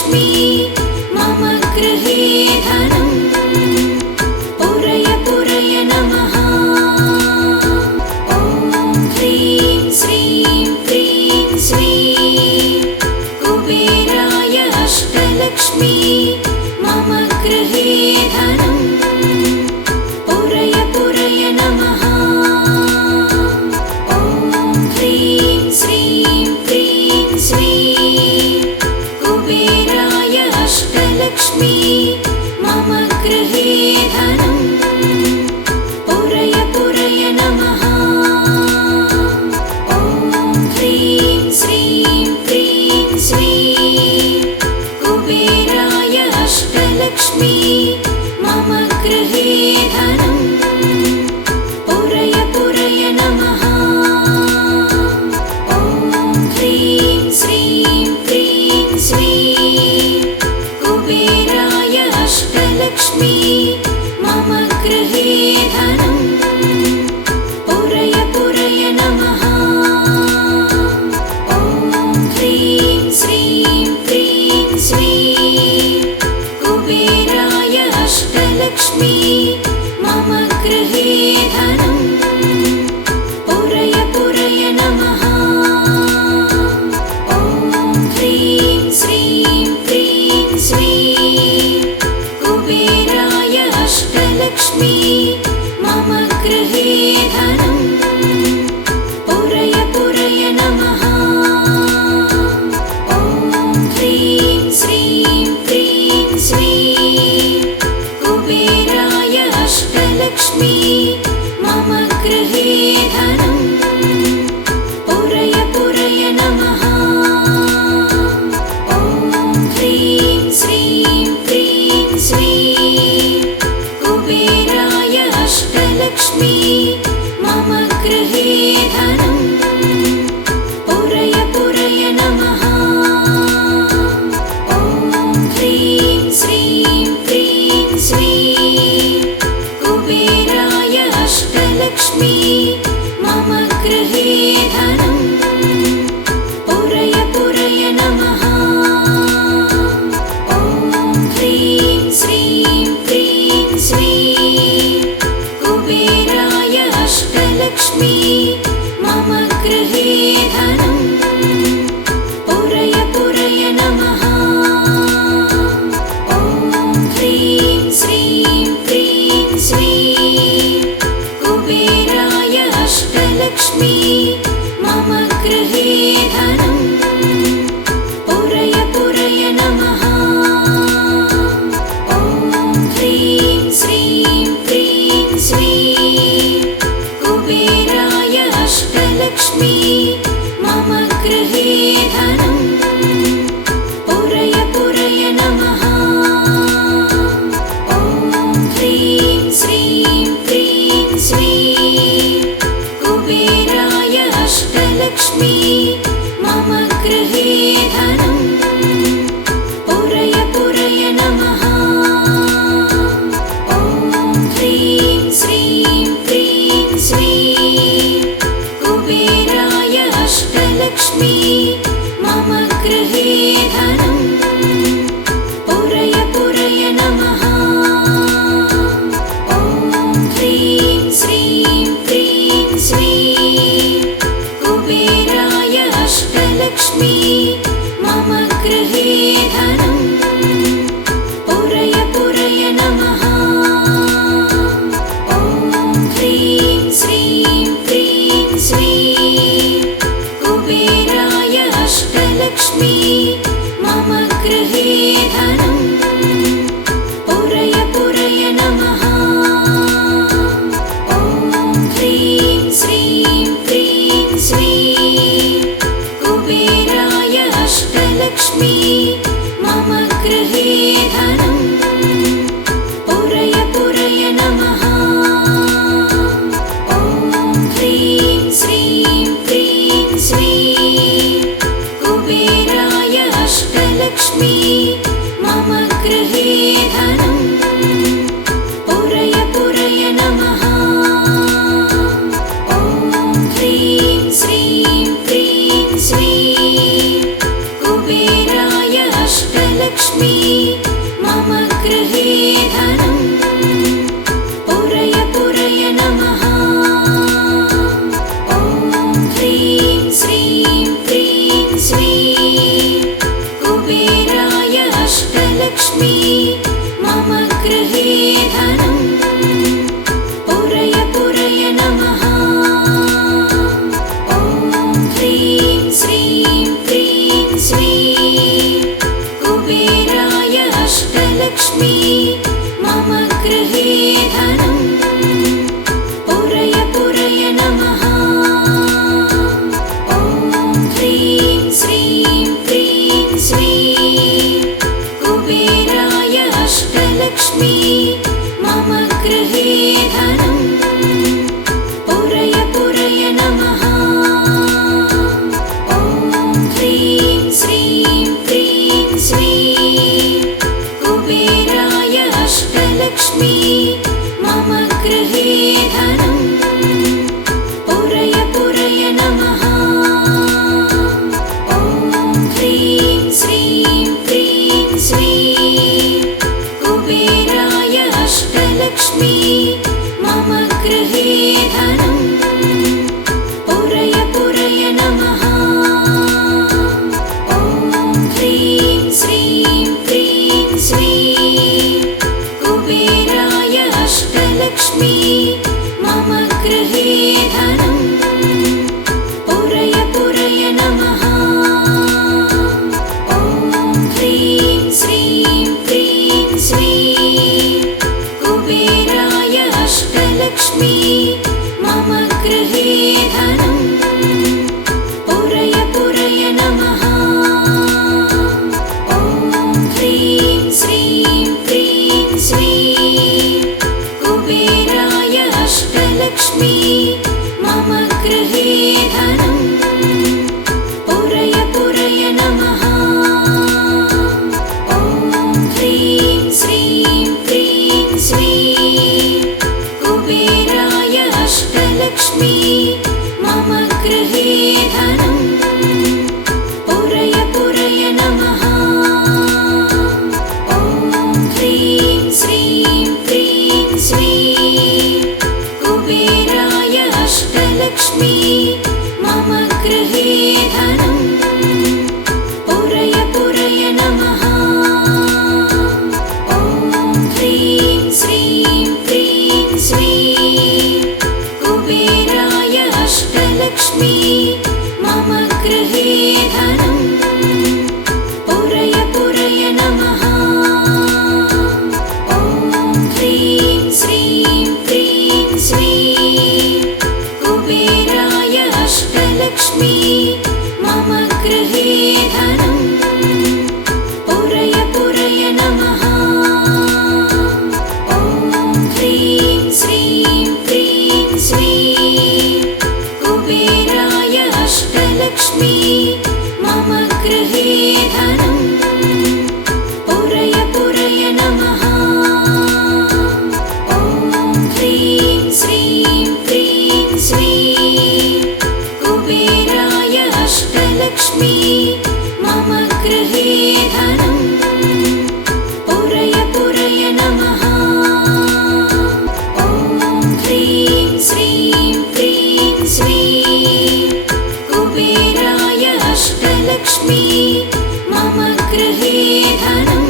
अष्टलक्ष्मी मम गृहे धनम् पूरय पूरय नमः। ॐ ह्रीं श्रीं क्रीं श्रीं कुबेराय अष्टलक्ष्मी मम गृहे धनम् पूरय पूरय नमः। ॐ ह्रीं श्रीं क्रीं श्रीं कुबेराय अष्टलक्ष्मी मम गृहे धनम् पूरय पूरय नमः। ॐ ह्रीं श्रीं क्रीं श्रीं कुबेराय अष्टलक्ष्मी मम गृहे धनम् पूरय पूरय नमः। ॐ ह्रीं श्रीं क्रीं श्रीं कुबेराय अष्टलक्ष्मी मम गृहे धनम् पूरय पूरय नमः। ॐ ह्रीं श्रीं क्रीं श्रीं कुबेराय अष्टलक्ष्मी मम गृहे धनम् पूरय पूरय नमः। ॐ ह्रीं श्रीं क्रीं श्रीं कुबेराय अष्टलक्ष्मी मम गृहे धनम् पूरय पूरय नमः। ॐ ह्रीं श्रीं क्रीं श्रीं कुबेराय अष्टलक्ष्मी मम गृहे धनम् पूरय पूरय नमः। ॐ ह्रीं श्रीं क्रीं श्रीं कुबेराय अष्टलक्ष्मी मम गृहे धनम् पूरय पूरय नमः। ॐ ह्रीं श्रीं क्रीं श्रीं कुबेराय अष्टलक्ष्मी मम गृहे धनम् पूरय पूरय नमः। ॐ ह्रीं श्रीं क्रीं श्रीं कुबेराय अष्टलक्ष्मी मम गृहे धनम् पूरय पूरय नमः। ॐ ह्रीं श्रीं क्रीं श्रीं कुबेराय अष्टलक्ष्मी मम गृहे धनम् पूरय पूरय नमः। ॐ ह्रीं श्रीं क्रीं श्रीं कुबेराय अष्टलक्ष्मी मम गृहे धनम् पूरय पूरय नमः। ॐ ह्रीं श्रीं क्रीं श्रीं कुबेराय अष्टलक्ष्मी मम गृहे धनम् पूरय पूरय नमः। ॐ ह्रीं श्रीं क्रीं श्रीं कुबेराय अष्टलक्ष्मी मम गृहे धनम् पूरय पूरय नमः। ॐ ह्रीं श्रीं क्रीं श्रीं कुबेराय अष्टलक्ष्मी मम गृहे धनम् पूरय पूरय नमः। ॐ ह्रीं श्रीं क्रीं श्रीं कुबेराय अष्टलक्ष्मी मम गृहे धनम् पूरय पूरय नमः। ॐ ह्रीं श्रीं क्रीं श्रीं कुबेराय अष्टलक्ष्मी मम गृहे धनम् पूरय पूरय नमः। ॐ ह्रीं श्रीं क्रीं श्रीं कुबेराय अष्टलक्ष्मी मम गृहे धनम् पूरय पूरय नमः। ॐ ह्रीं श्रीं क्रीं श्रीं कुबेराय अष्टलक्ष्मी मम गृहे धनम् पुरय पुरय नमः। ॐ ह्रीं श्रीं क्रीं श्रीं कुबेराय अष्टलक्ष्मी मम गृहे धनम् पुरय पुरय नमः। ॐ ह्रीं श्रीं क्रीं श्रीं कुबेराय अष्टलक्ष्मी मम गृहे धनम् पुरय पुरय नमः। ॐ ह्रीं श्रीं क्रीं श्रीं कुबेराय अष्टलक्ष्मी मम गृहे धनम् पुरय पुरय नमः। ॐ ह्रीं श्रीं क्रीं श्रीं कुबेराय अष्टलक्ष्मी मम गृहे धनम् पुरय पुरय नमः। ॐ ह्रीं श्रीं क्रीं श्रीं कुबेराय अष्टलक्ष्मी मम गृहे धनम् पुरय पुरय नमः। ॐ ह्रीं श्रीं क्रीं श्रीं कुबेराय अष्टलक्ष्मी मम गृहे धनम् पुरय पुरय नमः। ॐ ह्रीं श्रीं क्रीं श्रीं कुबेराय अष्टलक्ष्मी मम गृहे धनम्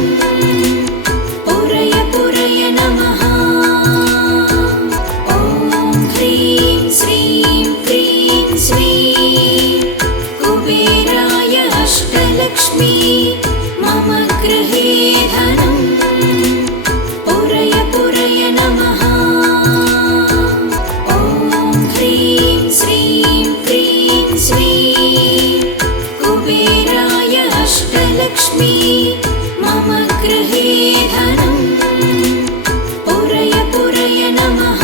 पुरय पुरय नमः। ॐ ह्रीं श्रीं क्रीं श्रीं कुबेराय अष्टलक्ष्मी मम गृहे धनम् पुरय पुरय नमः। ॐ ह्रीं श्रीं क्रीं श्रीं कुबेराय अष्टलक्ष्मी मम गृहे धनम् पुरय पुरय नमः।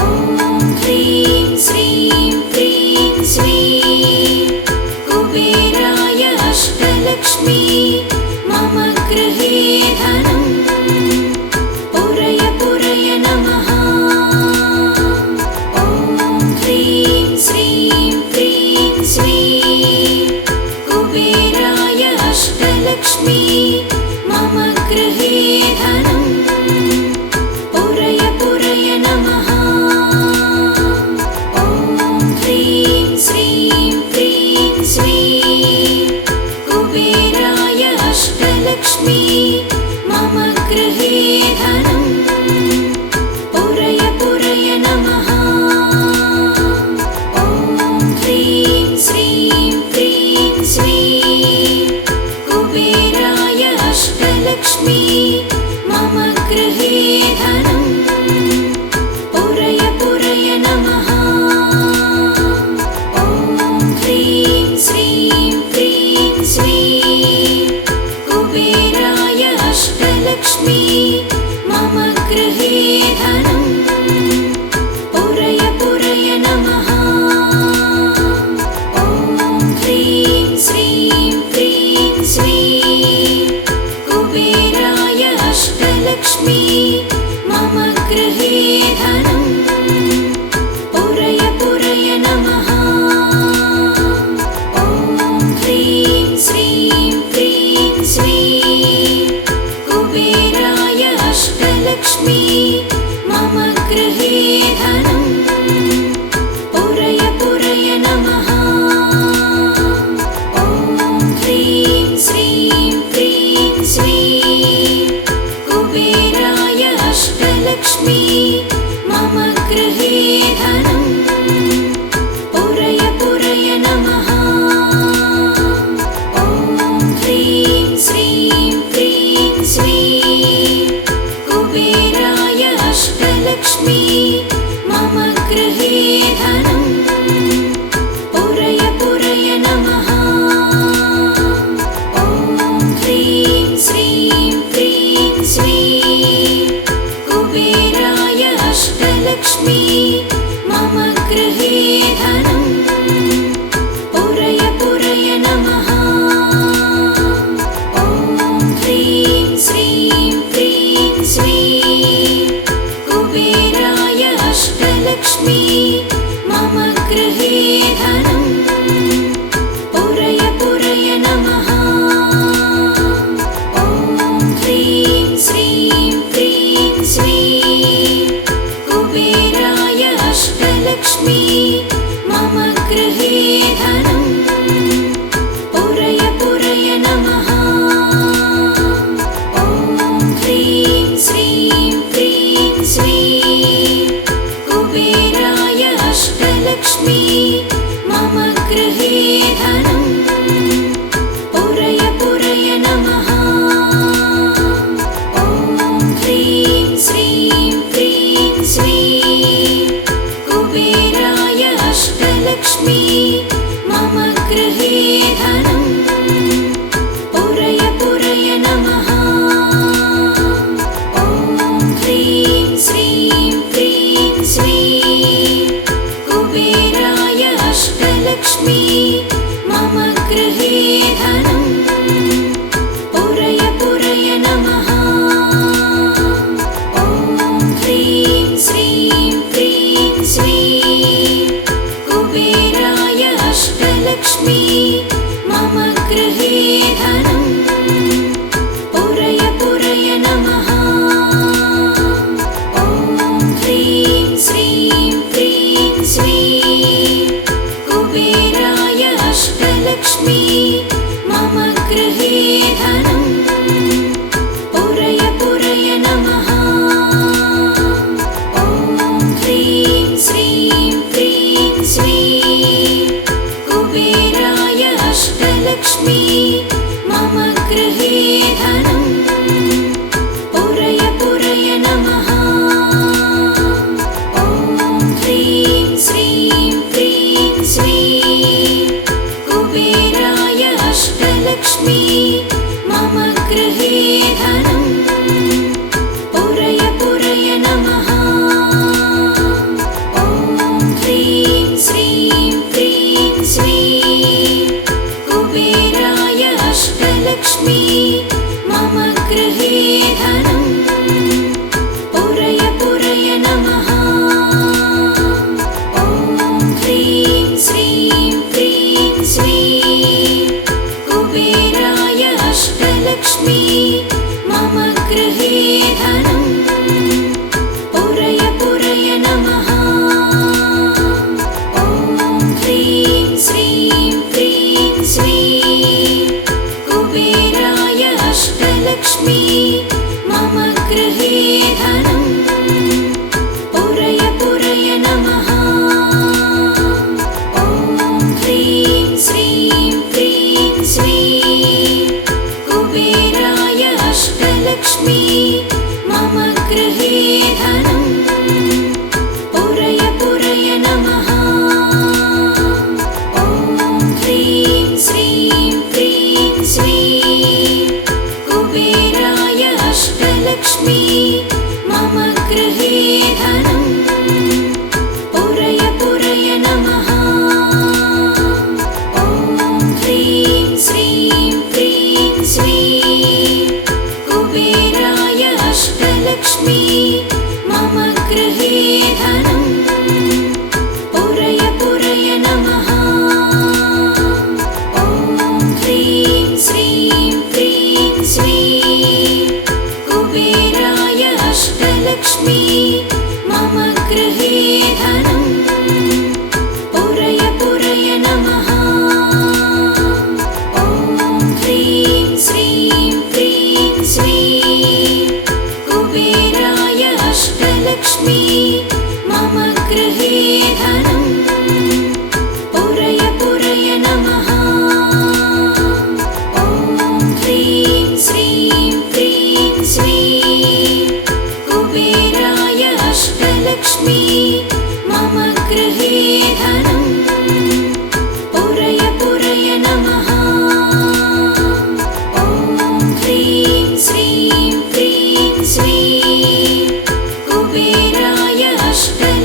ॐ ह्रीं श्रीं क्रीं श्रीं कुबेराय अष्टलक्ष्मी मम गृहे धनम् पुरय पुरय नमः। ॐ ह्रीं श्रीं क्रीं श्रीं कुबेराय अष्टलक्ष्मी मम गृहे धनम् पुरय पुरय नमः। ॐ ह्रीं श्रीं क्रीं श्रीं कुबेराय अष्टलक्ष्मी मम गृहे धनम् पुरय पुरय नमः। ॐ ह्रीं श्रीं क्रीं श्रीं कुबेराय अष्टलक्ष्मी मम गृहे धनम् पुरय पुरय नमः। ॐ ह्रीं श्रीं क्रीं श्रीं कुबेराय अष्टलक्ष्मी मम गृहे धनम् पुरय पुरय नमः। ॐ ह्रीं श्रीं क्रीं श्रीं कुबेराय अष्टलक्ष्मी मम गृहे धनम् पुरय पुरय नमः। ॐ ह्रीं श्रीं क्रीं श्रीं कुबेराय अष्टलक्ष्मी मम गृहे धनम् पुरय पुरय नमः। ॐ ह्रीं श्रीं क्रीं श्रीं कुबेराय अष्टलक्ष्मी मम गृहे धनम् पुरय पुरय नमः। ॐ ह्रीं श्रीं क्रीं श्रीं कुबेराय अष्टलक्ष्मी मम अष्टलक्ष्मी मम गृहे धनं पुरय पुरय नमः। ॐ ह्रीं श्रीं क्रीं श्रीं कुबेराय अष्टलक्ष्मी मम गृहे धनं पुरय पुरय नमः। ॐ ह्रीं श्रीं क्रीं श्रीं कुबेराय अष्टलक्ष्मी मम गृहे धनं पुरय पुरय नमः। ॐ ह्रीं श्रीं क्रीं श्रीं कुबेराय अष्टलक्ष्मी मम गृहे धनं पुरय पुरय नमः। ॐ ह्रीं श्रीं क्रीं श्रीं कुबेराय अष्टलक्ष्मी मम गृहे धनं पुरय पुरय नमः। ॐ ह्रीं श्रीं क्रीं श्रीं कुबेराय अष्टलक्ष्मी मम गृहे धनं पुरय पुरय नमः। ॐ ह्रीं श्रीं क्रीं श्रीं कुबेराय अष्टलक्ष्मी मम गृहे धनं पुरय पुरय नमः। ॐ ह्रीं श्रीं क्रीं श्रीं कुबेराय अष्टलक्ष्मी मम गृहे धनं पुरय पुरय नमः। ॐ ह्रीं श्रीं क्रीं श्रीं कुबेराय अष्टलक्ष्मी मम गृहे धनं पुरय पुरय नमः। ॐ ह्रीं श्रीं क्रीं श्रीं कुबेराय अष्टलक्ष्मी मम गृहे धनं पुरय पुरय नमः। ॐ ह्रीं श्रीं क्रीं श्रीं कुबेराय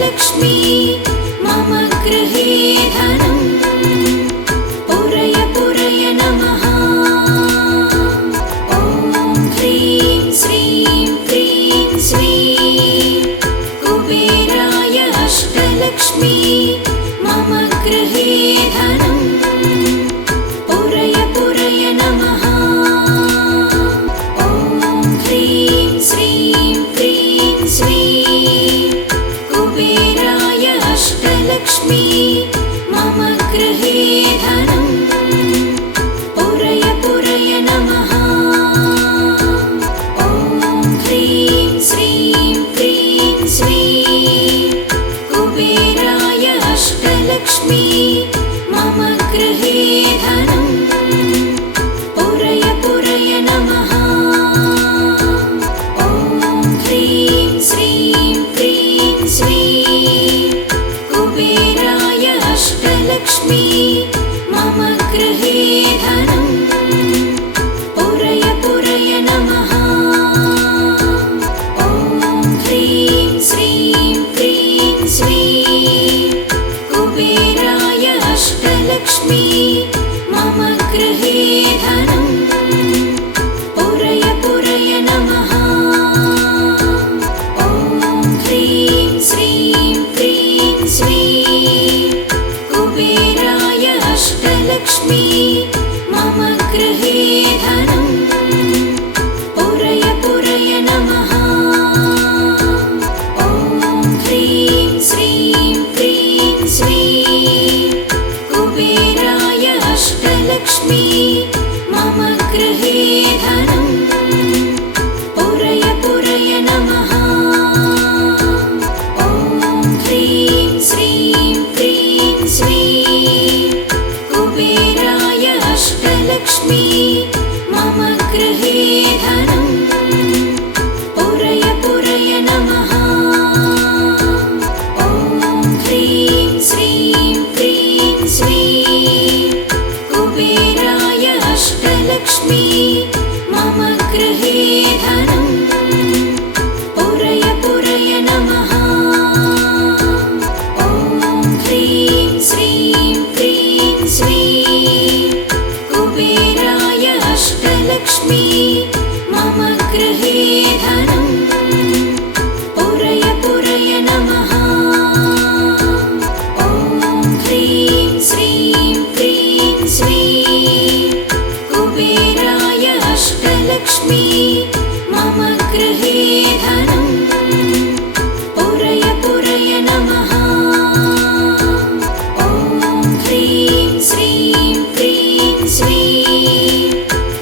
अष्टलक्ष्मी मम गृहे धनं पुरय पुरय नमः। ॐ ह्रीं श्रीं क्रीं श्रीं कुबेराय अष्टलक्ष्मी मम गृहे धनं पुरय पुरय नमः। ॐ ह्रीं श्रीं क्रीं श्रीं कुबेराय अष्टलक्ष्मी मम गृहे धनं पुरय पुरय नमः। ॐ ह्रीं श्रीं क्रीं श्रीं कुबेराय अष्टलक्ष्मी मम गृहे धनं पुरय पुरय नमः। ॐ ह्रीं श्रीं क्रीं श्रीं कुबेराय अष्टलक्ष्मी मम गृहे धनं पुरय पुरय नमः। ॐ ह्रीं श्रीं क्रीं श्रीं कुबेराय अष्टलक्ष्मी मम गृहे धनं पुरय पुरय नमः। ॐ ह्रीं श्रीं क्रीं श्रीं कुबेराय अष्टलक्ष्मी मम गृहे धनं पुरय पुरय नमः। ॐ ह्रीं श्रीं क्रीं श्रीं कुबेराय अष्टलक्ष्मी मम गृहे धनं पुरय पुरय नमः। ॐ ह्रीं श्रीं क्रीं श्रीं कुबेराय अष्टलक्ष्मी मम गृहे धनं पुरय पुरय नमः। ॐ ह्रीं श्रीं क्रीं श्रीं कुबेराय अष्टलक्ष्मी मम गृहे धनं पुरय पुरय नमः। ॐ ह्रीं श्रीं क्रीं श्रीं कुबेराय अष्टलक्ष्मी मम गृहे धनं पुरय पुरय नमः। ॐ ह्रीं श्रीं क्रीं श्रीं कुबेराय अष्टलक्ष्मी मम गृहे धनं पुरय पुरय नमः। ॐ ह्रीं श्रीं क्रीं श्रीं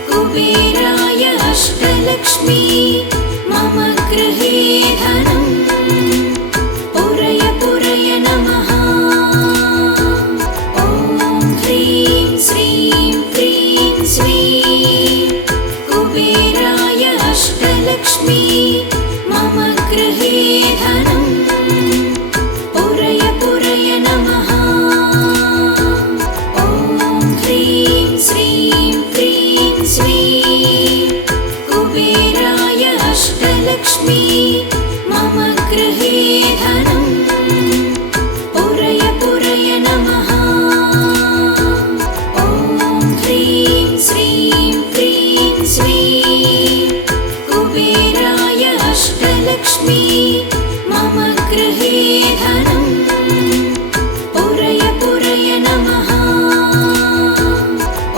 कुबेराय अष्टलक्ष्मी मम गृहे धनं पुरय पुरय नमः। ॐ ह्रीं श्रीं क्रीं श्रीं कुबेराय अष्टलक्ष्मी मम गृहे धनं पुरय पुरय नमः। ॐ ह्रीं श्रीं क्रीं श्रीं कुबेराय अष्टलक्ष्मी मम गृहे धनं पुरय पुरय नमः। ॐ ह्रीं श्रीं क्रीं श्रीं कुबेराय अष्टलक्ष्मी मम गृहे धनं पुरय पुरय नमः।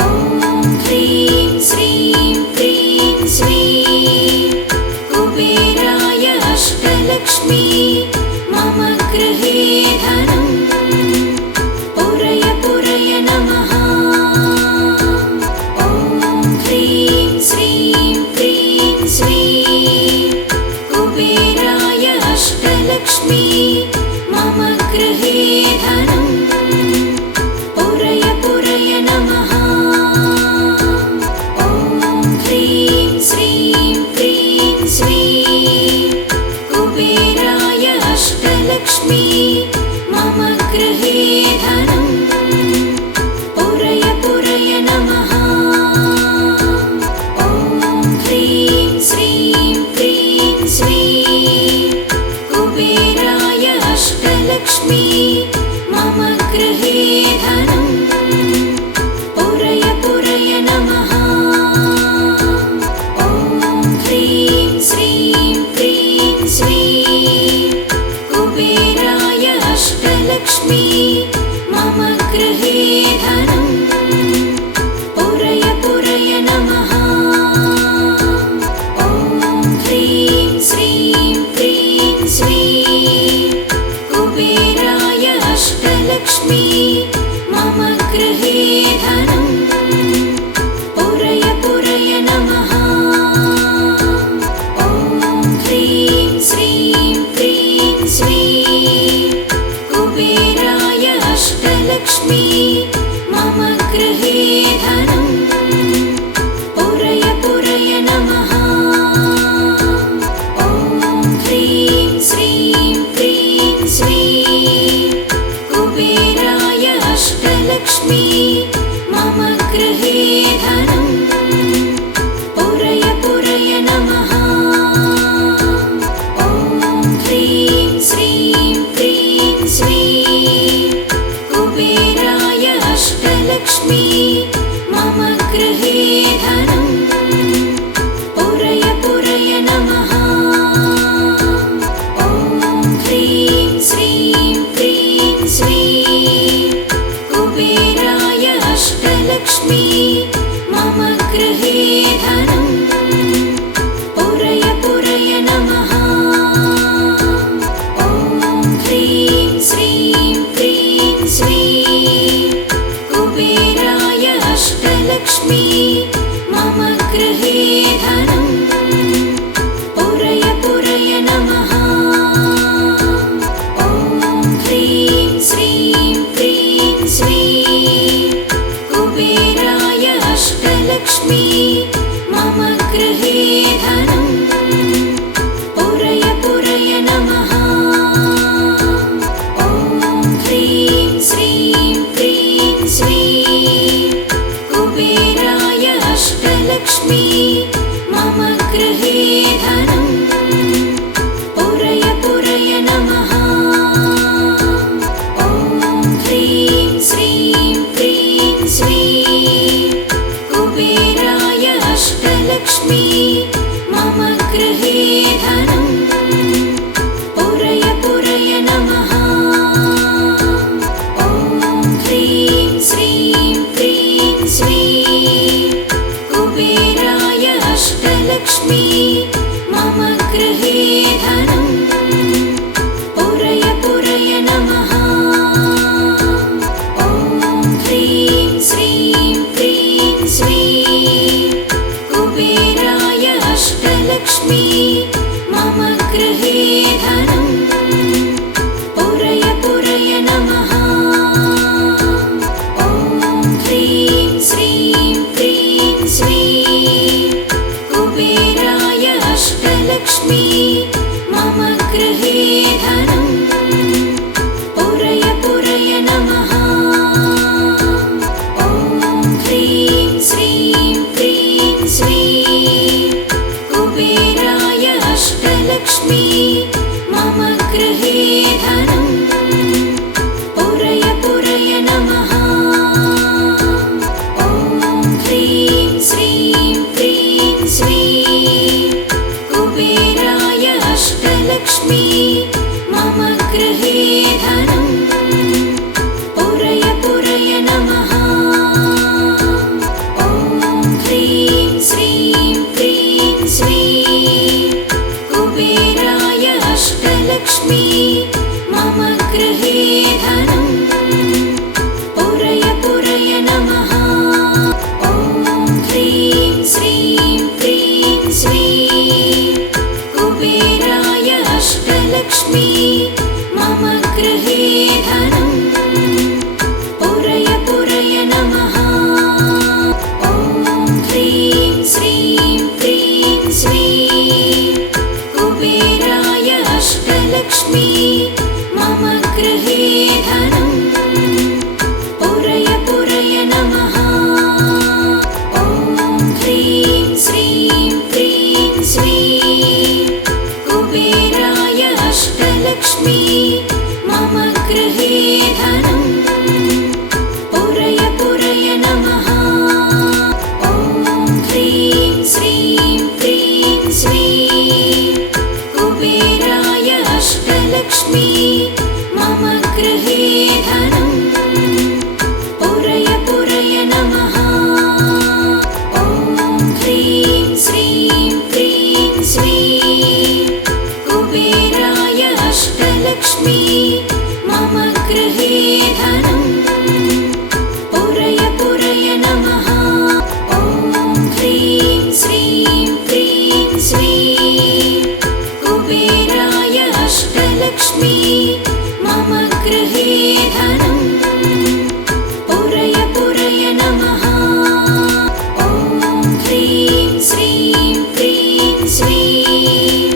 ॐ ह्रीं श्रीं क्रीं श्रीं कुबेराय अष्टलक्ष्मी मम गृहे धनं पुरय पुरय नमः। ॐ ह्रीं श्रीं क्रीं श्रीं कुबेराय अष्टलक्ष्मी मम गृहे धनं पुरय पुरय नमः। ॐ ह्रीं श्रीं क्रीं श्रीं कुबेराय अष्टलक्ष्मी मम गृहे धनं पुरय पुरय नमः। ॐ ह्रीं श्रीं क्रीं श्रीं कुबेराय अष्टलक्ष्मी मम गृहे धनं पुरय पुरय नमः। ॐ ह्रीं श्रीं क्रीं श्रीं कुबेराय अष्टलक्ष्मी मम गृहे धनं पुरय पुरय नमः। ॐ ह्रीं श्रीं क्रीं श्रीं कुबेराय अष्टलक्ष्मी मम गृहे धनं पुरय पुरय नमः। ॐ ह्रीं श्रीं क्रीं श्रीं कुबेराय अष्टलक्ष्मी मम गृहे धनं पुरय पुरय नमः। ॐ ह्रीं श्रीं क्रीं श्रीं कुबेराय अष्टलक्ष्मी मम गृहे धनं पुरय पुरय नमः। ॐ ह्रीं श्रीं क्रीं श्रीं कुबेराय अष्टलक्ष्मी मम गृहे धनं पुरय पुरय नमः। ॐ ह्रीं श्रीं क्रीं श्रीं कुबेराय अष्टलक्ष्मी मम गृहे धनं पुरय पुरय नमः। ॐ ह्रीं श्रीं क्रीं श्रीं कुबेराय अष्टलक्ष्मी मम गृहे धनं पुरय पुरय नमः। ॐ ह्रीं श्रीं क्रीं श्रीं कुबेराय अष्टलक्ष्मी मम गृहे धनं पुरय पुरय नमः। ॐ ह्रीं श्रीं क्रीं श्रीं कुबेराय अष्टलक्ष्मी मम गृहे धनं पुरय पुरय नमः। ॐ ह्रीं श्रीं क्रीं श्रीं कुबेराय गृहे धनं पुरय पुरय नमः ॐ ह्रीं श्रीं क्रीं स्वीं कुबेराय अष्टलक्ष्मी मम गृहे धनं पुरय पुरय नमः ॐ ह्रीं श्रीं क्रीं स्वीं कुबेराय अष्टलक्ष्मी मम गृहे धनं पुरय पुरय नमः ॐ ह्रीं श्रीं क्रीं स्वीं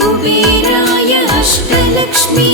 कुबेराय अष्टलक्ष्मी